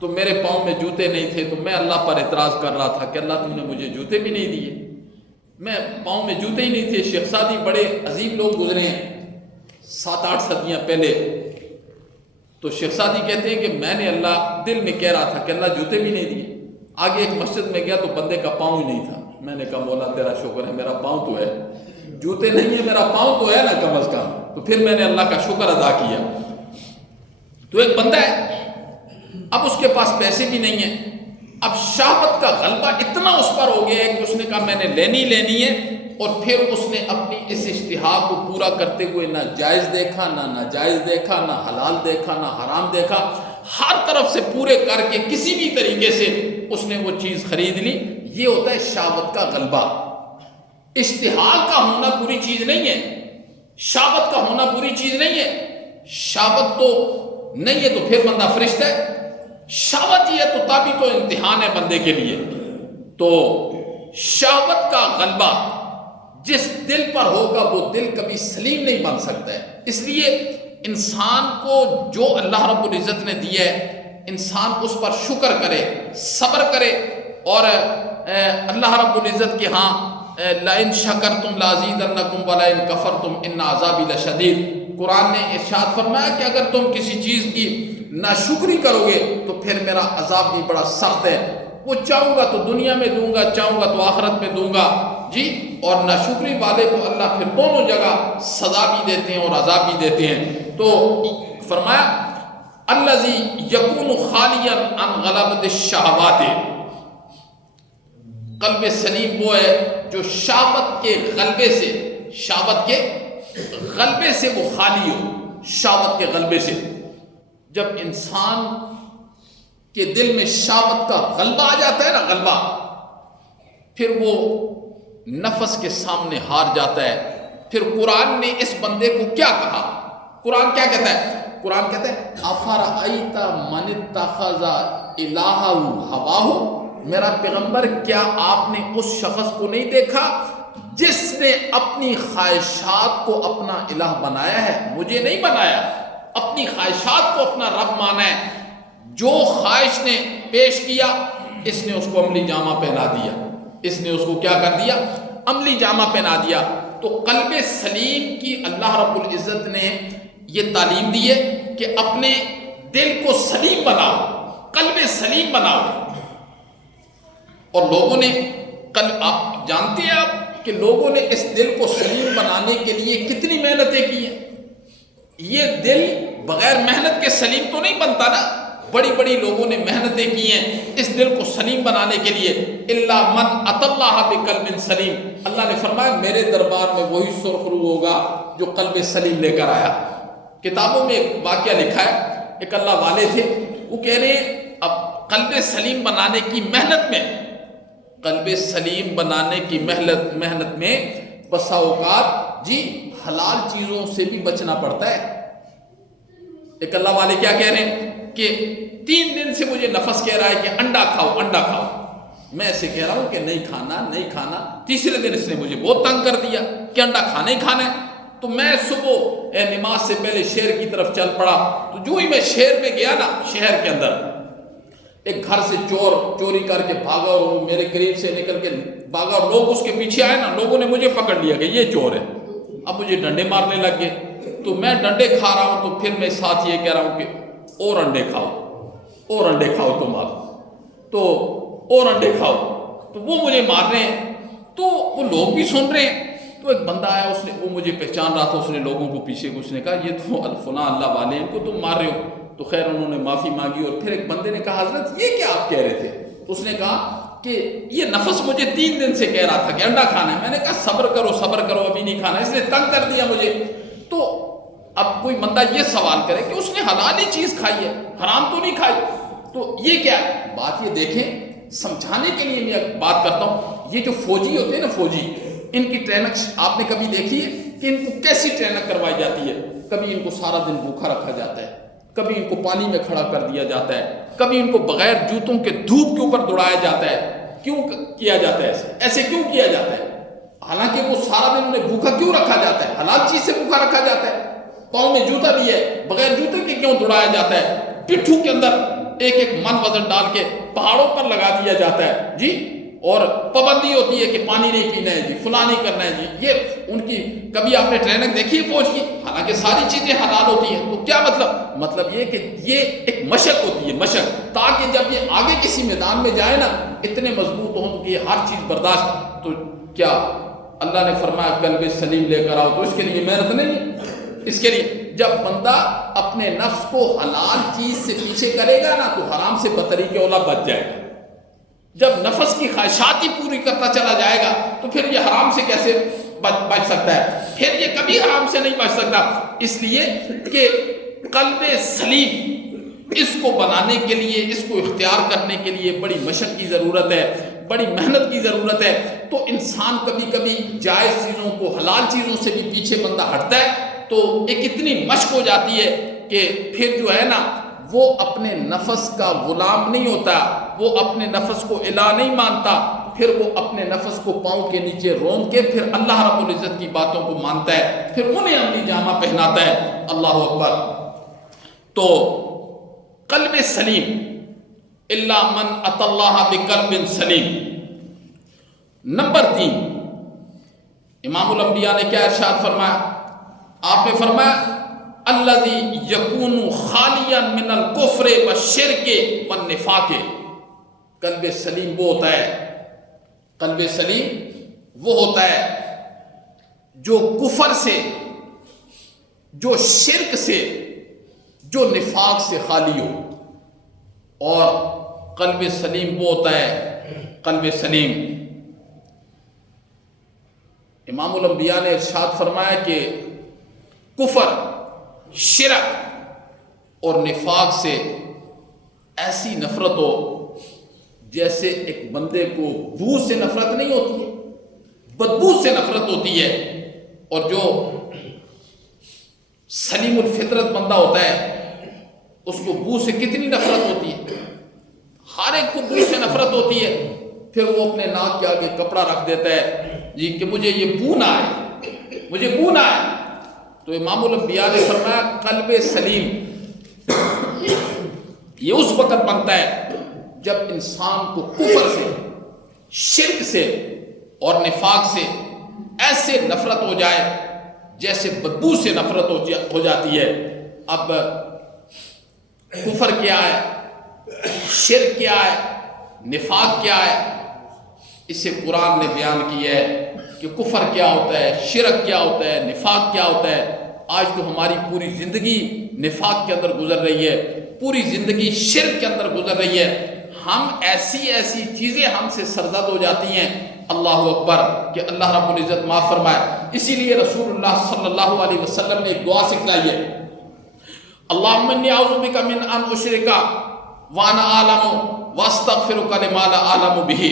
تو میرے پاؤں میں جوتے نہیں تھے، تو میں اللہ پر اعتراض کر رہا تھا کہ اللہ تو نے مجھے جوتے بھی نہیں دیے، میں پاؤں میں جوتے ہی نہیں تھے۔ شیخ سعدی بڑے عظیم لوگ گزرے ہیں 7-8 صدیاں پہلے، تو شیخ سعدی کہتے ہیں کہ میں نے اللہ دل میں کہہ رہا تھا کہ اللہ جوتے بھی نہیں دیے۔ آگے ایک مسجد میں گیا تو بندے کا پاؤں ہی نہیں تھا، میں نے کہا مولا تیرا شکر ہے میرا پاؤں تو ہے، جوتے نہیں ہے میرا پاؤں تو ہے نا کم از کم، تو پھر میں نے اللہ کا شکر ادا کیا۔ تو ایک بندہ ہے، اب اس کے پاس پیسے بھی نہیں ہیں، اب شہوت کا غلبہ اتنا اس پر ہو گیا ہے کہ اس نے کہا میں نے لینی ہے، اور پھر اس نے اپنی اس اشتہا کو پورا کرتے ہوئے نہ جائز دیکھا، نہ ناجائز دیکھا، نہ حلال دیکھا، نہ حرام دیکھا، ہر طرف سے پورے کر کے کسی بھی طریقے سے اس نے وہ چیز خرید لی۔ یہ ہوتا ہے شہوت کا غلبہ۔ اشتہا کا ہونا بری چیز نہیں ہے، شہوت کا ہونا بری چیز نہیں ہے۔ شہوت تو نہیں ہے تو پھر بندہ فرشتہ ہے، شہوت یہ ہے تو تبھی تو امتحان ہے بندے کے لیے۔ تو شہوت کا غلبہ جس دل پر ہوگا وہ دل کبھی سلیم نہیں بن سکتا ہے۔ اس لیے انسان کو جو اللہ رب العزت نے دیا ہے، انسان اس پر شکر کرے، صبر کرے، اور اللہ رب العزت کے ہاں لَإِن شَكَرْتُمْ لَأَزِيدَنَّكُمْ وَلَئِن كَفَرْتُمْ إِنَّ عَذَابِي لَشَدِيدٌ۔ قرآن نے ارشاد فرمایا کہ اگر تم کسی چیز کی ناشکری کرو گے تو پھر میرا عذاب بھی بڑا سخت ہے۔ وہ چاہوں گا تو دنیا میں دوں گا، چاہوں گا تو آخرت میں دوں گا جی، اور ناشکری والے کو اللہ پھر دونوں جگہ سزا بھی دیتے ہیں اور عذاب بھی دیتے ہیں۔ تو فرمایا الذی یکون خالیا عن غلبۃ الشہوات، قلب سلیم وہ ہے جو شہوت کے غلبے سے وہ خالی ہو، شہوت کے غلبے سے۔ جب انسان کے دل میں شہوت کا غلبہ آ جاتا ہے نا، غلبہ، پھر وہ نفس کے سامنے ہار جاتا ہے۔ پھر قرآن نے اس بندے کو کیا کہا؟ قرآن کیا کہتا ہے؟ قرآن کہتا ہے افرأیت من اتخذ الہہ ہواہ، میرا پیغمبر کیا آپ نے اس شخص کو نہیں دیکھا جس نے اپنی خواہشات کو اپنا الہ بنایا ہے؟ مجھے نہیں بنایا، اپنی خواہشات کو اپنا رب مانا ہے۔ جو خواہش نے پیش کیا اس نے اس کو عملی جامہ پہنا دیا، اس نے اس کو کیا کر دیا؟ عملی جامہ پہنا دیا۔ تو قلب سلیم کی اللہ رب العزت نے یہ تعلیم دی ہے کہ اپنے دل کو سلیم بناؤ، قلب سلیم بناؤ۔ اور لوگوں نے آپ جانتے ہیں آپ کہ لوگوں نے اس دل کو سلیم بنانے کے لیے کتنی محنتیں کی ہیں۔ یہ دل بغیر محنت کے سلیم تو نہیں بنتا نا، بڑی بڑی لوگوں نے محنتیں کی ہیں اس دل کو سلیم بنانے کے لیے۔ الا من اتى الله بقلب سلیم، اللہ نے فرمایا میرے دربار میں وہی سرخ رو ہوگا جو قلب سلیم لے کر آیا۔ کتابوں میں ایک واقعہ لکھا ہے، ایک اللہ والے تھے، وہ کہہ رہے ہیں اب قلب سلیم بنانے کی محنت میں، قلب سلیم بنانے کی محنت میں بسا اوقات جی حلال چیزوں سے بھی بچنا پڑتا ہے۔ ایک اللہ والے کیا کہہ رہے ہیں کہ 3 دن سے مجھے نفس کہہ رہا ہے کہ انڈا کھاؤ انڈا کھاؤ، میں ایسے کہہ رہا ہوں کہ نہیں کھانا۔ تیسرے دن اس نے مجھے بہت تنگ کر دیا کہ انڈا کھانا ہی کھانا ہے۔ تو میں صبح نماز سے پہلے شہر کی طرف چل پڑا، تو جو ہی میں شہر میں گیا نا، شہر کے اندر ایک گھر سے چور چوری کر کے بھاگا، اور میرے قریب سے نکل کے بھاگا، اور لوگ اس کے پیچھے آئے نا، لوگوں نے مجھے پکڑ لیا کہ یہ چور ہے۔ اب مجھے ڈنڈے مارنے لگ گئے، تو میں ڈنڈے کھا رہا ہوں، تو پھر میں ساتھ یہ کہہ رہا ہوں کہ اور انڈے کھاؤ تم اب، تو اور انڈے کھاؤ، تو وہ مجھے مار رہے ہیں، تو وہ لوگ بھی سن رہے ہیں۔ تو ایک بندہ آیا، وہ مجھے پہچان رہا تھا، اس نے لوگوں کو پیچھے کو اس نے کہا یہ تو فلاں اللہ والے ہیں، ان کو تم مار رہے ہو۔ تو خیر انہوں نے معافی مانگی، اور پھر ایک بندے نے کہا حضرت یہ کیا آپ کہہ رہے تھے؟ تو اس نے کہا کہ یہ نفس مجھے 3 دن سے کہہ رہا تھا کہ انڈا کھانا ہے، میں نے کہا صبر کرو ابھی نہیں کھانا، اس نے تنگ کر دیا مجھے۔ تو اب کوئی بندہ یہ سوال کرے کہ اس نے حلال ہی چیز کھائی ہے، حرام تو نہیں کھائی، تو یہ کیا ہے؟ بات یہ دیکھیں، سمجھانے کے لیے میں بات کرتا ہوں، یہ جو فوجی ہوتے ہیں نا، فوجی، ان کی ٹریننگ آپ نے کبھی دیکھی ہے کہ ان کو کیسی ٹریننگ کروائی جاتی ہے؟ کبھی ان کو سارا دن بھوکا رکھا جاتا ہے، کبھی ان کو پانی میں کھڑا کر دیا جاتا ہے، کبھی ان کو بغیر جوتوں کے دھوپ کے اوپر دوڑایا جاتا ہے۔ کیوں کیا جاتا ہے ایسے کیوں کیا جاتا ہے؟ حالانکہ وہ سارا دن انہیں بھوکا کیوں رکھا جاتا ہے؟ حلال چیز سے بھوکا رکھا جاتا ہے، پاؤں میں جوتا بھی ہے، بغیر جوتے کے کیوں دوڑایا جاتا ہے؟ پٹھوں کے اندر ایک ایک من وزن ڈال کے پہاڑوں پر لگا دیا جاتا ہے جی، اور پابندی ہوتی ہے کہ پانی نہیں پینا ہے جی، فلاں نہیں کرنا ہے جی۔ یہ ان کی کبھی آپ نے ٹریننگ دیکھی ہے فوج کی؟ حالانکہ ساری چیزیں حلال ہوتی ہیں، تو کیا مطلب یہ کہ یہ ایک مشق ہوتی ہے، مشق، تاکہ جب یہ آگے کسی میدان میں جائے نا اتنے مضبوط ہوں کہ یہ ہر چیز برداشت۔ تو کیا اللہ نے فرمایا قلب سلیم لے کر آؤ، تو اس کے لیے محنت نہیں ہے۔ اس کے لیے جب بندہ اپنے نفس کو حلال چیز سے پیچھے کرے گا نا تو حرام سے بطریق اولا بچ جائے گا۔ جب نفس کی خواہشات ہی پوری کرتا چلا جائے گا تو پھر یہ حرام سے کیسے بچ سکتا ہے؟ پھر یہ کبھی حرام سے نہیں بچ سکتا۔ اس لیے کہ قلب سلیم اس کو بنانے کے لیے، اس کو اختیار کرنے کے لیے بڑی مشق کی ضرورت ہے، بڑی محنت کی ضرورت ہے۔ تو انسان کبھی کبھی جائز چیزوں کو، حلال چیزوں سے بھی پیچھے بندہ ہٹتا ہے تو ایک اتنی مشق ہو جاتی ہے کہ پھر جو ہے نا وہ اپنے نفس کا غلام نہیں ہوتا، وہ اپنے نفس کو الہ نہیں مانتا، پھر وہ اپنے نفس کو پاؤں کے نیچے رون کے پھر اللہ رب العزت کی باتوں کو مانتا ہے، پھر انہیں عملی جامہ پہناتا ہے۔ اللہ اکبر۔ تو قلب سلیم، الا من اتی اللہ بقلب سلیم۔ نمبر 3، امام الانبیاء نے کیا ارشاد فرمایا؟ آپ نے فرمایا الذی یکون خالیا من الکفر والشرک والنفاق۔ قلب سلیم وہ ہوتا ہے، قلب سلیم وہ ہوتا ہے جو کفر سے، جو شرک سے، جو نفاق سے خالی ہو۔ اور قلب سلیم وہ ہوتا ہے، قلب سلیم، امام الانبیاء نے ارشاد فرمایا کہ کفر، شرک اور نفاق سے ایسی نفرت ہو جیسے ایک بندے کو بو سے نفرت نہیں ہوتی ہے، بدبو سے نفرت ہوتی ہے۔ اور جو سلیم الفطرت بندہ ہوتا ہے اس کو بو سے کتنی نفرت ہوتی ہے، ہر ایک کو بو سے نفرت ہوتی ہے، پھر وہ اپنے ناک کے آگے کپڑا رکھ دیتا ہے جی کہ مجھے یہ بو نہ آئے، مجھے بو نہ آئے۔ تو امام الانبیاء نے فرمایا قلب سلیم یہ اس وقت بنتا ہے جب انسان کو کفر سے، شرک سے اور نفاق سے ایسے نفرت ہو جائے جیسے بدبو سے نفرت ہو جاتی ہے۔ اب کفر کیا ہے، شرک کیا ہے، نفاق کیا ہے، اسے قرآن نے بیان کیا ہے کہ کفر کیا ہوتا ہے، شرک کیا ہوتا ہے، نفاق کیا ہوتا ہے۔ آج تو ہماری پوری زندگی نفاق کے اندر گزر رہی ہے، پوری زندگی شرک کے اندر گزر رہی ہے۔ ہم ایسی چیزیں ہم سے سرزد ہو جاتی ہیں، اللہ اکبر، کہ اللہ رب العزت معاف فرمائے۔ اسی لیے رسول اللہ صلی اللہ علیہ وسلم نے ایک دعا سکھلائی ہے، اللہم انی اعوذ بک من ان اشرک وانا اعلم واستغفرک لما لا اعلم بہ۔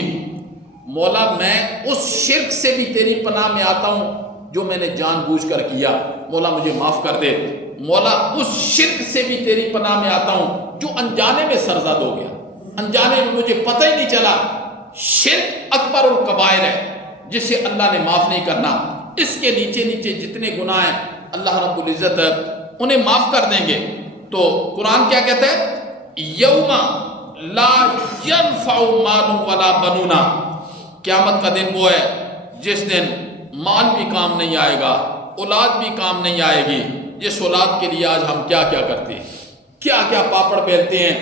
مولا میں اس شرک سے بھی تیری پناہ میں آتا ہوں جو میں نے جان بوجھ کر کیا، مولا مجھے معاف کر دے۔ مولا اس شرک سے بھی تیری پناہ میں آتا ہوں جو انجانے میں سرزد ہو گیا، انجانے میں مجھے پتہ ہی نہیں چلا۔ شرک اکبر الکبائر ہے جسے اللہ نے معاف نہیں کرنا۔ اس کے نیچے نیچے جتنے گناہ ہیں اللہ رب العزت انہیں معاف کر دیں گے۔ تو قرآن کیا کہتا ہے؟ یوم لا ینفع مال ولا بنون۔ قیامت کا دن وہ ہے جس دن مال بھی کام نہیں آئے گا، اولاد بھی کام نہیں آئے گی۔ جس اولاد کے لیے آج ہم کیا کیا کرتے ہیں، کیا کیا پاپڑ بیلتے ہیں،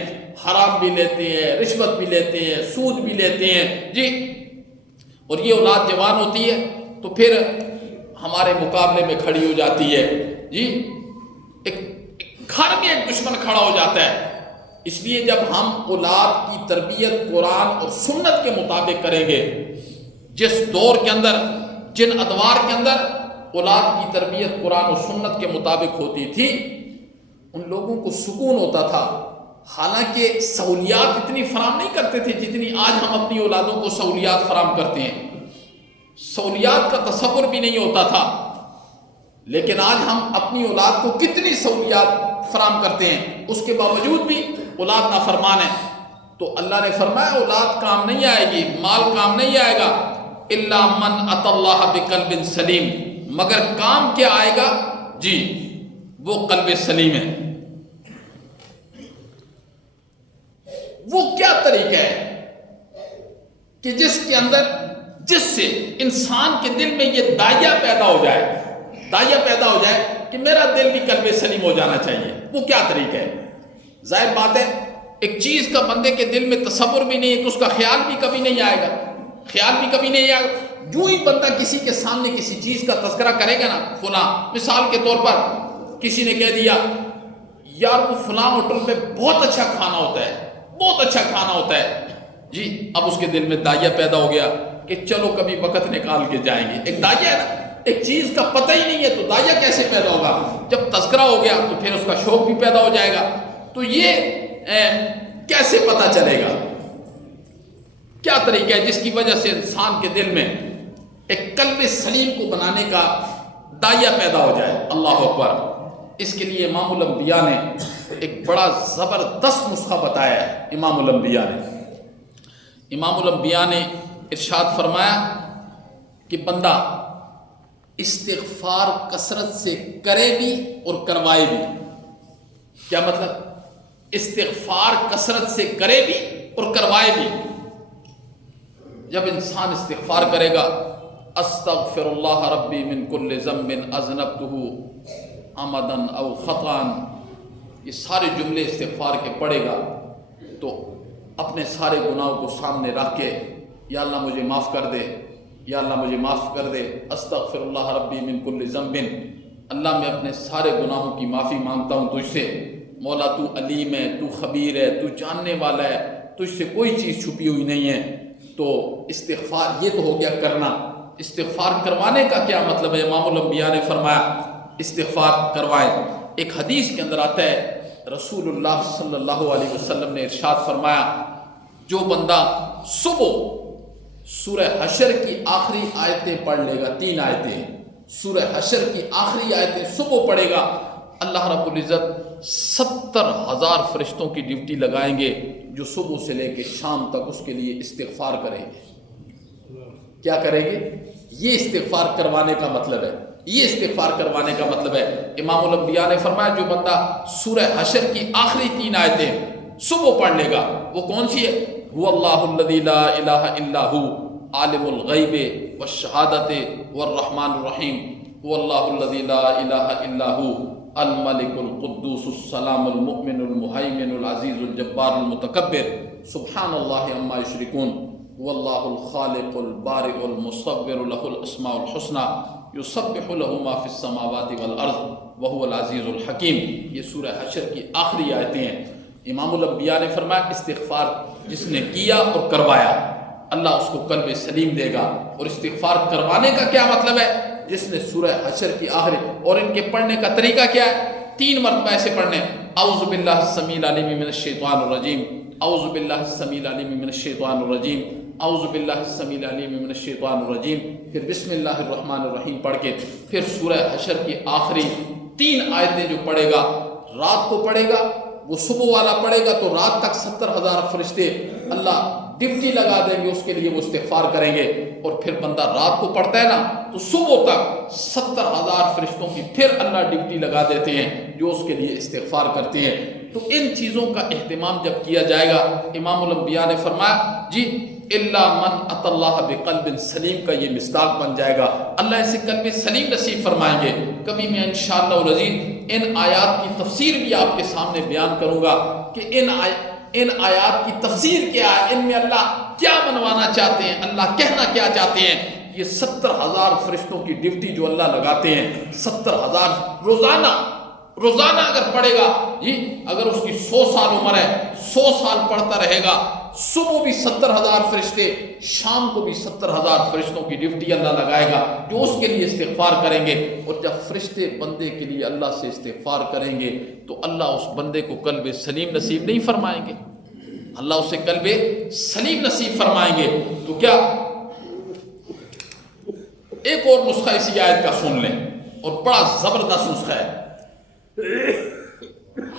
حرام بھی لیتے ہیں، رشوت بھی لیتے ہیں، سود بھی لیتے ہیں جی، اور یہ اولاد جوان ہوتی ہے تو پھر ہمارے مقابلے میں کھڑی ہو جاتی ہے جی، ایک گھر میں ایک دشمن کھڑا ہو جاتا ہے۔ اس لیے جب ہم اولاد کی تربیت قرآن اور سنت کے مطابق کریں گے، جس دور کے اندر، جن ادوار کے اندر اولاد کی تربیت قرآن اور سنت کے مطابق ہوتی تھی، ان لوگوں کو سکون ہوتا تھا۔ حالانکہ سہولیات اتنی فراہم نہیں کرتے تھے جتنی آج ہم اپنی اولادوں کو سہولیات فراہم کرتے ہیں، سہولیات کا تصور بھی نہیں ہوتا تھا، لیکن آج ہم اپنی اولاد کو کتنی سہولیات فراہم کرتے ہیں، اس کے باوجود بھی اولاد نافرمان ہے، تو اللہ نے فرمایا اولاد کام نہیں آئے گی، مال کام نہیں آئے گا، الا من اتى اللہ بقلب سلیم، مگر کام کیا آئے گا؟ جی وہ قلب سلیم ہے۔ وہ کیا طریقہ ہے کہ جس کے اندر، جس سے انسان کے دل میں یہ داعیہ پیدا ہو جائے کہ میرا دل بھی قلب سلیم ہو جانا چاہیے۔ وہ کیا طریقہ ہے؟ ظاہر بات ہے ایک چیز کا بندے کے دل میں تصور بھی نہیں ہے تو اس کا خیال بھی کبھی نہیں آئے گا، جو ہی بندہ کسی کے سامنے کسی چیز کا تذکرہ کرے گا نا، فلاں، مثال کے طور پر کسی نے کہہ دیا یار وہ فلاں ہوٹل پہ بہت اچھا کھانا ہوتا ہے، جی اب اس کے دل میں داعیہ پیدا ہو گیا کہ چلو کبھی وقت نکال کے جائیں گے۔ ایک داعیہ ہے نا، ایک چیز کا پتہ ہی نہیں ہے تو داعیہ کیسے پیدا ہوگا؟ جب تذکرہ ہو گیا تو پھر اس کا شوق بھی پیدا ہو جائے گا۔ تو یہ کیسے پتہ چلے گا؟ کیا طریقہ ہے جس کی وجہ سے انسان کے دل میں ایک قلب سلیم کو بنانے کا داعیہ پیدا ہو جائے؟ اللہ اکبر۔ اس کے لیے امام الانبیاء نے ایک بڑا زبردست نسخہ بتایا ہے۔ امام الانبیاء نے ارشاد فرمایا کہ بندہ استغفار کثرت سے کرے بھی اور کروائے بھی۔ کیا مطلب؟ استغفار کثرت سے کرے بھی اور کروائے بھی۔ جب انسان استغفار کرے گا، استغفر اللہ ربی من کل ذنب اذنبتہ عمدا او خطا، یہ سارے جملے استغفار کے پڑھے گا تو اپنے سارے گناہوں کو سامنے رکھ کے یا اللہ مجھے معاف کر دے، یا اللہ مجھے معاف کر دے، استغفر اللہ ربی من کل ذنب، اللہ میں اپنے سارے گناہوں کی معافی مانگتا ہوں تجھ سے، مولا تو علیم ہے، تو خبیر ہے، تو جاننے والا ہے، تجھ سے کوئی چیز چھپی ہوئی نہیں ہے۔ تو استغفار یہ تو ہو گیا کرنا۔ استغفار کروانے کا کیا مطلب ہے؟ امام الانبیاء نے فرمایا استغفار کروائیں۔ ایک حدیث کے اندر آتا ہے رسول اللہ صلی اللہ علیہ وسلم نے ارشاد فرمایا جو بندہ صبح سورہ حشر کی آخری آیتیں پڑھ لے گا، 3 آیتیں، سورہ حشر کی آخری آیتیں صبح پڑھے گا، اللہ رب العزت 70,000 فرشتوں کی ڈیوٹی لگائیں گے جو صبح سے لے کے شام تک اس کے لیے استغفار کریں گے۔ کیا کریں گے؟ یہ استغفار کروانے کا مطلب ہے، یہ استغفار کروانے کا مطلب ہے۔ امام الانبیاء نے فرمایا جو بندہ سورہ حشر کی آخری 3 آیتیں صبح پڑھ لے گا، وہ کون سی ہے؟ هو اللہ الذی لا الہ الا هو عالم الغیب والشہادۃ والرحمن الرحیم، هو اللہ الذی لا الہ الا هو الملک القدوس السلام المؤمن المہیمن العزیز الجبار المتکبر سبحان اللہ عما یشرکون، واللہ الخالق البارئ المصور له الاسماء الحسنى یسبح له ما فی السماوات والارض وهو العزیز الحکیم۔ یہ سورہ حشر کی آخری آیتیں ہیں۔ امام الانبیاء نے فرمایا استغفار جس نے کیا اور کروایا اللہ اس کو قلب سلیم دے گا۔ اور استغفار کروانے کا کیا مطلب ہے؟ جس نے سورہ حشر کی آخری، اور ان کے پڑھنے کا طریقہ کیا ہے؟ 3 مرتبہ ایسے پڑھنے، اعوذ باللہ السمیع العلیم من الشیطان الرجیم، اعوذ باللہ السمیع العلیم من الشیطان الرجیم، اعوذ باللہ السمیع العلیم من الشیطان الرجیم، پھر بسم اللہ الرحمن الرحیم پڑھ کے پھر سورہ حشر کی آخری 3 آیتیں جو پڑھے گا، رات کو پڑھے گا، وہ صبح والا پڑھے گا تو رات تک 70,000 فرشتے اللہ ڈیوٹی لگا دیں گے، اس کے لیے وہ استغفار کریں گے۔ اور پھر بندہ رات کو پڑھتا ہے نا تو صبح تک 70,000 فرشتوں کی پھر اللہ ڈیوٹی لگا دیتے ہیں جو اس کے لیے استغفار کرتے ہیں۔ تو ان چیزوں کا اہتمام جب کیا جائے گا، امام الانبیاء نے فرمایا جی الا من اتى اللہ بقلب سلیم کا یہ مصداق بن جائے گا، اللہ اسے قلب سلیم نصیب فرمائیں گے۔ کبھی میں انشاءاللہ العزیز ان آیات کی تفسیر بھی آپ کے سامنے بیان کروں گا کہ ان آیات کی تفسیر کیا ہے، ان میں اللہ کیا بنوانا چاہتے ہیں، اللہ کہنا کیا چاہتے ہیں۔ یہ 70,000 فرشتوں کی ڈیوٹی جو اللہ لگاتے ہیں، 70,000 روزانہ اگر پڑھے گا جی، اگر اس کی 100 سال عمر ہے، 100 سال پڑھتا رہے گا، صبح بھی 70,000 فرشتے، شام کو بھی 70,000 فرشتوں کی ڈیوٹی اللہ لگائے گا جو اس کے لیے استغفار کریں گے۔ اور جب فرشتے بندے کے لیے اللہ سے استغفار کریں گے تو اللہ اس بندے کو قلب سلیم نصیب نہیں فرمائیں گے، اللہ اسے قلب سلیم نصیب فرمائیں گے۔ تو کیا ایک اور نسخہ اسی آیت کا سن لیں، اور بڑا زبردست نسخہ ہے۔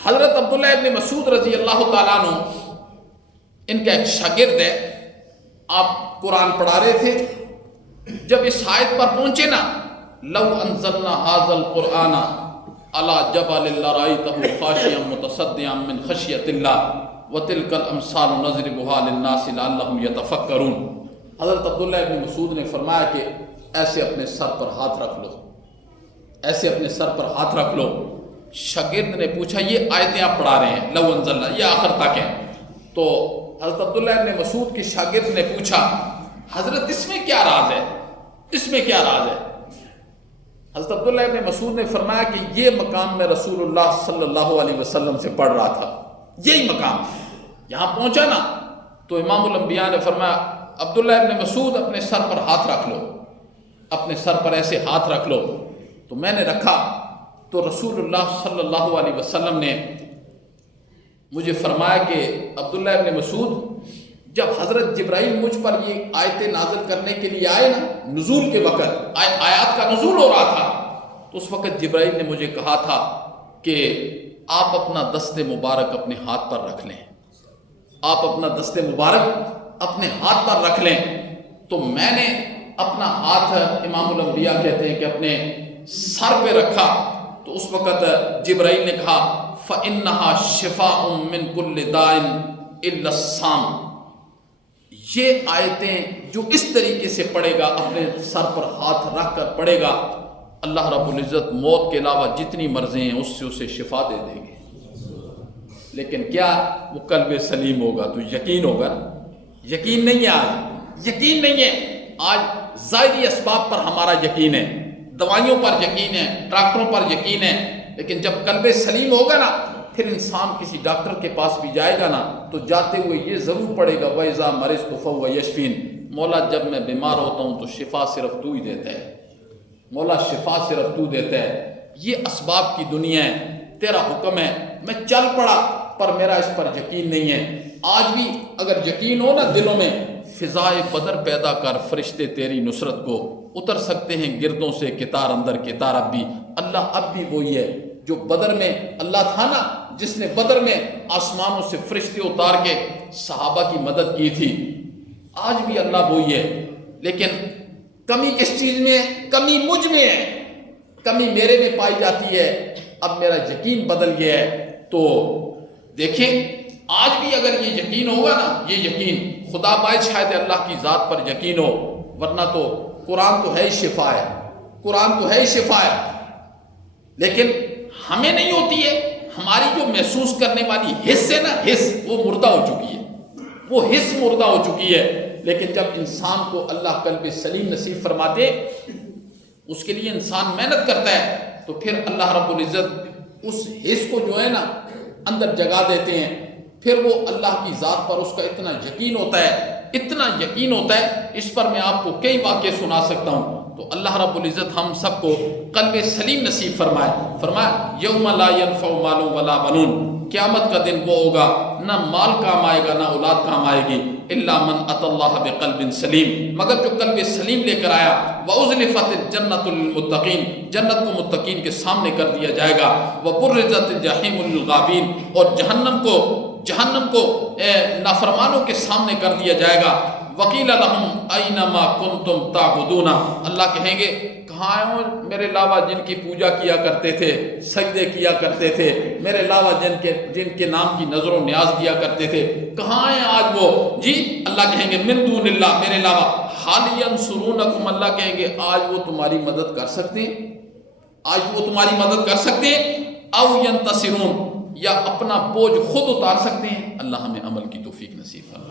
حضرت عبداللہ ابن مسعود رضی اللہ تعالیٰ عنہ ان کا ایک شاگرد ہے، آپ قرآن پڑھا رہے تھے، جب اس آیت پر پہنچے نا، لو انزلنا هذا القرآن على جبل لرأيته خاشعا متصدعا من خشیۃ اللہ وتلك الامثال نضربها للناس لعلهم يتفکرون۔ حضرت عبداللہ ابن مسعود نے فرمایا کہ ایسے اپنے سر پر ہاتھ رکھ لو، ایسے اپنے سر پر ہاتھ رکھ لو۔ شاگرد نے پوچھا یہ آیتیں آپ پڑھا رہے ہیں، لو انزلنا، یہ آخر تک ہیں، تو حضرت عبداللہ ابن مسعود کے شاگرد نے پوچھا حضرت اس میں کیا راز ہے، اس میں کیا راز ہے؟ حضرت عبداللہ ابن مسعود نے فرمایا کہ یہ مقام میں رسول اللہ صلی اللہ علیہ وسلم سے پڑھ رہا تھا، یہی مقام۔ یہاں پہنچا نا تو امام الانبیاء نے فرمایا عبداللہ ابن مسعود اپنے سر پر ہاتھ رکھ لو، اپنے سر پر ایسے ہاتھ رکھ لو۔ تو میں نے رکھا تو رسول اللہ صلی اللہ علیہ وسلم نے مجھے فرمایا کہ عبداللہ ابن مسعود، جب حضرت جبرائیل مجھ پر یہ آیتیں نازل کرنے کے لیے آئے نا، نزول کے وقت آیات کا نزول ہو رہا تھا، تو اس وقت جبرائیل نے مجھے کہا تھا کہ آپ اپنا دست مبارک اپنے ہاتھ پر رکھ لیں، آپ اپنا دست مبارک اپنے ہاتھ پر رکھ لیں۔ تو میں نے اپنا ہاتھ، امام الانبیاء کہتے ہیں کہ اپنے سر پہ رکھا، تو اس وقت جبرائیل نے کہا فَإِنَّهَا شِفَاءٌ مِّن كُلِّ دَاءٍ إِلَّا السَّامَ۔ یہ آیتیں جو اس طریقے سے پڑھے گا، اپنے سر پر ہاتھ رکھ کر پڑھے گا، اللہ رب العزت موت کے علاوہ جتنی مرضیں ہیں اس سے اسے شفا دے دیں گے۔ لیکن کیا وہ قلب سلیم ہوگا تو یقین ہوگا نا؟ یقین نہیں ہے، آج یقین نہیں ہے، آج ظاہری اسباب پر ہمارا یقین ہے، دوائیوں پر یقین ہے، ڈاکٹروں پر یقین ہے، لیکن جب قلب سلیم ہوگا نا، پھر انسان کسی ڈاکٹر کے پاس بھی جائے گا نا تو جاتے ہوئے یہ ضرور پڑے گا وَإِذَا مَرِضْتُ فَهُوَ يَشْفِينِ، مولا جب میں بیمار ہوتا ہوں تو شفا صرف تو ہی دیتا ہے، مولا شفا صرف تو دیتا ہے۔ یہ اسباب کی دنیا ہے، تیرا حکم ہے، میں چل پڑا پر میرا اس پر یقین نہیں ہے۔ آج بھی اگر یقین ہو نا دلوں میں، فضائے بدر پیدا کر، فرشتے تیری نصرت کو اتر سکتے ہیں گردوں سے، کتار اندر کتار اب بھی، اللہ اب بھی وہی ہے جو بدر میں اللہ تھا نا، جس نے بدر میں آسمانوں سے فرشتے اتار کے صحابہ کی مدد کی تھی، آج بھی اللہ وہی ہے۔ لیکن کمی کس چیز میں ہے؟ کمی مجھ میں ہے، کمی میرے میں پائی جاتی ہے۔ اب میرا یقین بدل گیا ہے، تو دیکھیں آج بھی اگر یہ یقین ہوگا نا، یہ یقین خدا باعث شاید اللہ کی ذات پر یقین ہو، ورنہ تو قرآن تو ہے ہی شفا ہے، قرآن تو ہے ہی شفا ہے، لیکن ہمیں نہیں ہوتی ہے۔ ہماری جو محسوس کرنے والی حس ہے نا، حس وہ مردہ ہو چکی ہے، وہ حس مردہ ہو چکی ہے۔ لیکن جب انسان کو اللہ قلب سلیم نصیب فرماتے، اس کے لیے انسان محنت کرتا ہے، تو پھر اللہ رب العزت اس حس کو جو ہے نا اندر جگا دیتے ہیں، پھر وہ اللہ کی ذات پر اس کا اتنا یقین ہوتا ہے، اتنا یقین ہوتا ہے، اس پر میں آپ کو کئی واقعے سنا سکتا ہوں۔ تو اللہ رب العزت ہم سب کو قلب سلیم نصیب فرمائے۔ فرمایا یوم لا ينفع مال ولا بنون، قیامت کا دن وہ ہوگا نہ مال کام آئے گا نہ اولاد کام آئے گی، الا من اتى اللہ بقلب سلیم، مگر جو قلب سلیم لے کر آیا۔ وازلفت الجنۃ للمتقین، جنت کو متقین کے سامنے کر دیا جائے گا۔ وبرزت الجحیم للغاوین، اور جہنم کو نافرمانوں کے سامنے کر دیا جائے گا۔ وقیل لہم اینما کنتم تعبدون، اللہ کہیں گے کہاں ہیں میرے علاوہ جن کی پوجا کیا کرتے تھے، سجدے کیا کرتے تھے، میرے علاوہ جن کے نام کی نظر و نیاز دیا کرتے تھے، کہاں ہیں آج وہ؟ جی اللہ کہیں گے من دون اللہ، میرے علاوہ۔ حال ینصرونکم، اللہ کہیں گے آج وہ تمہاری مدد کر سکتے ہیں، آج وہ تمہاری مدد کر سکتے ہیں۔ او ینتصرون، یا اپنا بوجھ خود اتار سکتے ہیں۔ اللہ ہمیں عمل کی توفیق نصیب فرمائے۔